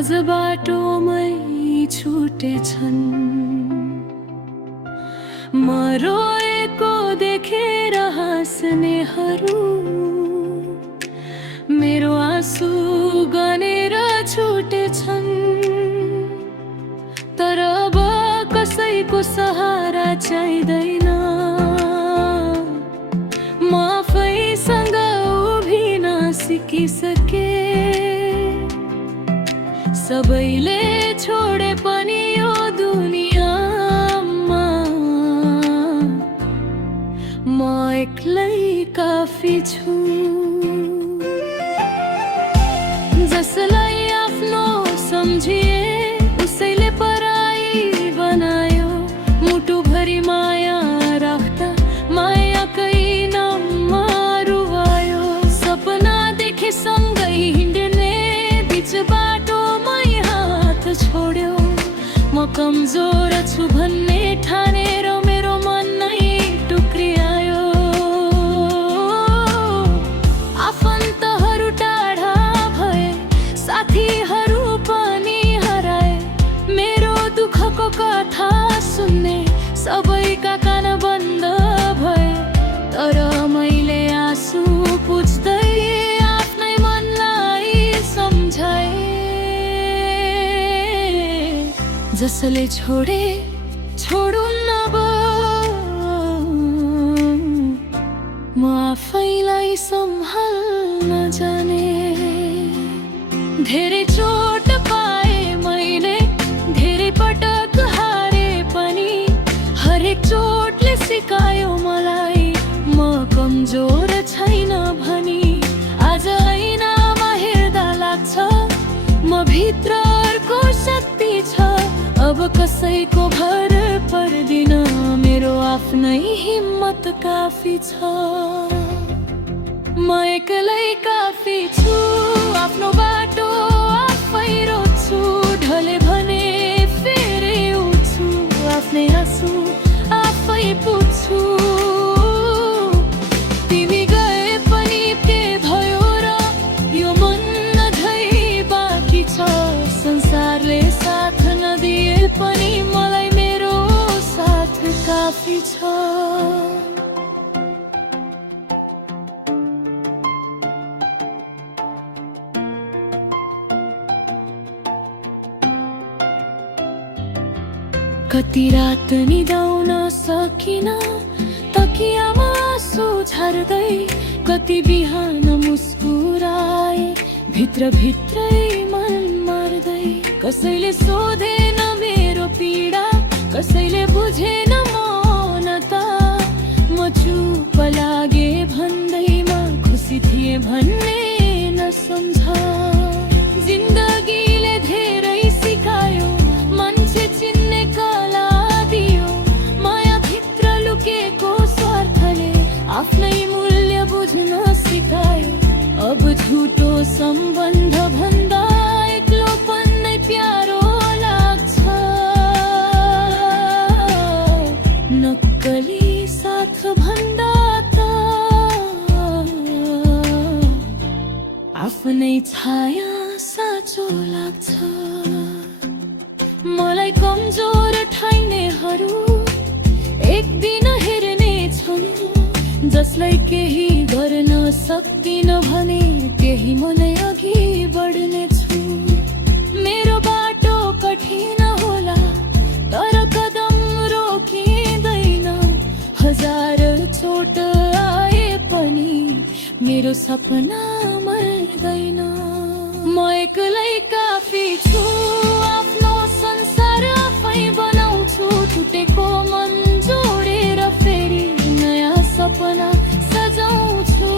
आज बाटोमै छुटेछन्। म रोएको देखेर हाँस्नेहरू मेरो आँसु गनेर छुटेछन्। तर अब कसैको सहारा चाहिँदैन, म आफैसँग उभिन सिकिसके। सबैले छोडे पनि यो दुनियाँमा म एक्लै काफी छु। जसलाई आफ्नो सम्झिए उसैले पराई बनायो। मुटुभरि माया राख्दा मायाकै नाममा रुवायो। सपना देखे सँगै हिँड्ने बिच बाटोमै हात छोड्यो। म कमजोर छु भन्ने ठानेर मेरो मन नै टुक्रियायो। आफन्तहरू टाढा भए, साथीहरू पनि हराए। मेरो दुःखको कथा सुन्ने सबैका कान बन्द भए। तर मैले आँसु पुछ्दै आफ्नै मनलाई सम्झाए। जसले छोडे छोडुन् अब, म आफैलाई सम्हाल्न जाने। धेरै चोट पाए मैले, धेरै पटक हारे पनि। हरेक चोटले सिकायो मलाई म कमजोर छैन भनी। आज ऐनामा हेर्दा लाग्छ म भित्र अर्को शक्ति छ। अब कसैको भर पर्दिन, मेरो आफ्नै हिम्मत काफी छ। म एक्लै काफी छु, आफ्नो बाटो आफै रोज्छु। ढले भने फेरि उठ्छु, आफ्नै आँसु आफै पुग्छु। तिमी गए पनि के भयो र, यो मन अझै बाँकी छ। संसारले साथ नदिए पनि मलाई मेरो साथ काफी छ। कति रात निदाउन सकिन तकियामा आँसु झार्दै। कति बिहान मुस्कुराए भित्र भित्रै मन मर्दै। कसैले सोधेन मेरो पीडा, कसैले बुझेन मौनता। म चुप लागे भन्दैमा खुसी थिए भन्ने नसम्झ। जिन्दगीले धेरै सिकायो, मान्छे चिन्ने कला दियो। माया भित्र लुकेको स्वार्थले आफ्नै मूल्य बुझ्न सिकायो। अब झुटो सम्बन्ध भन्दा एक्लोपन नै प्यारो लाग्छ। नक्कली साथ भन्दा त आफ्नै छाया साँचो लाग्छ। मलाई कमजोर ठान्नेहरू एक दिन हेर्ने छन्। जसलाई केही गर्न सक्दिन भने केही मनै अघि बढ्ने छु। मेरो बाटो कठिन होला तर कदम रोकिँदैन। हजार चोट आए पनि मेरो सपना मर्दैन। म एक्लै काफी छु, आफ्नो संसार आफै बनाउँछु। टुटेको मन जोडेर फेरि नयाँ सपना सजाउँछु।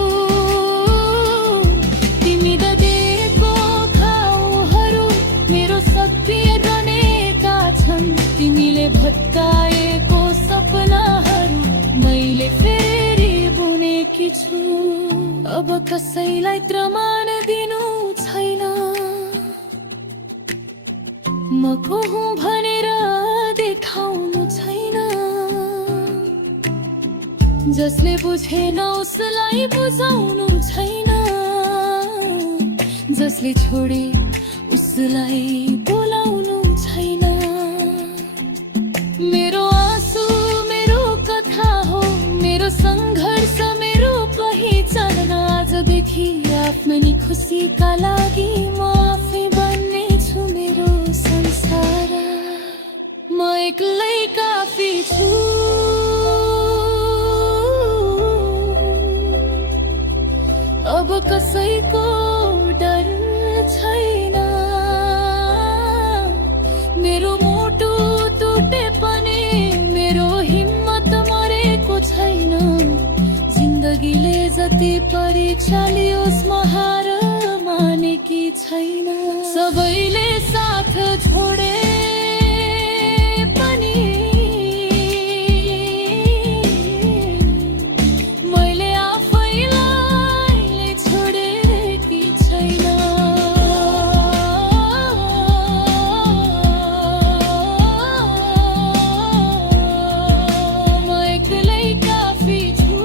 तिमी दिएको घाउहरू मेरो सक्रिय गनेका छन्। तिमीले भत्काएको सपनाहरू मैले फेरि बुनेकी छु। अब कसैलाई प्रमाण दिनु छैन, म को हुँ भनेर देखाउनु छैन। जसले बुझेन उसलाई बुझाउनु छैन। जसले छोडे उसलाई बोलाउनु छैन। मेरो आँसु मेरो कथा हो, मेरो सङ्घर्ष मेरो पहिचान। आजदेखि आफ्नो नि खुसीका लागि म आफै बन्ने छु मेरो संसार। म एक्लै काफी छु, अब कसैको डर छैन। मेरो मुटु टुटे पनि मेरो हिम्मत मरेको छैन। जिन्दगीले जति परीक्षा लियोस् म हार मानेकी छैन। सबैले साथ छोडे पनि मैले आफैलाई छोडेकी छैन। म एक्लै काफी छु,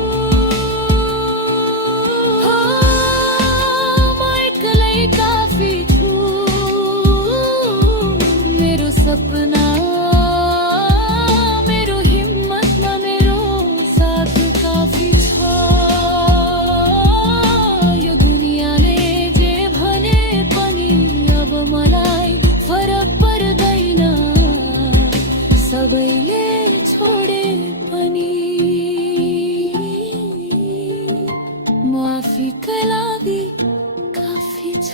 म एक्लै काफी छु। मेरो सपना मेरो हिम्मतमा मेरो साथ काफी छ। यो दुनियाँले जे भने पनि अब मलाई फरक पर्दैन। सबैले छोडे पनि म आफैका लागि काफी छ।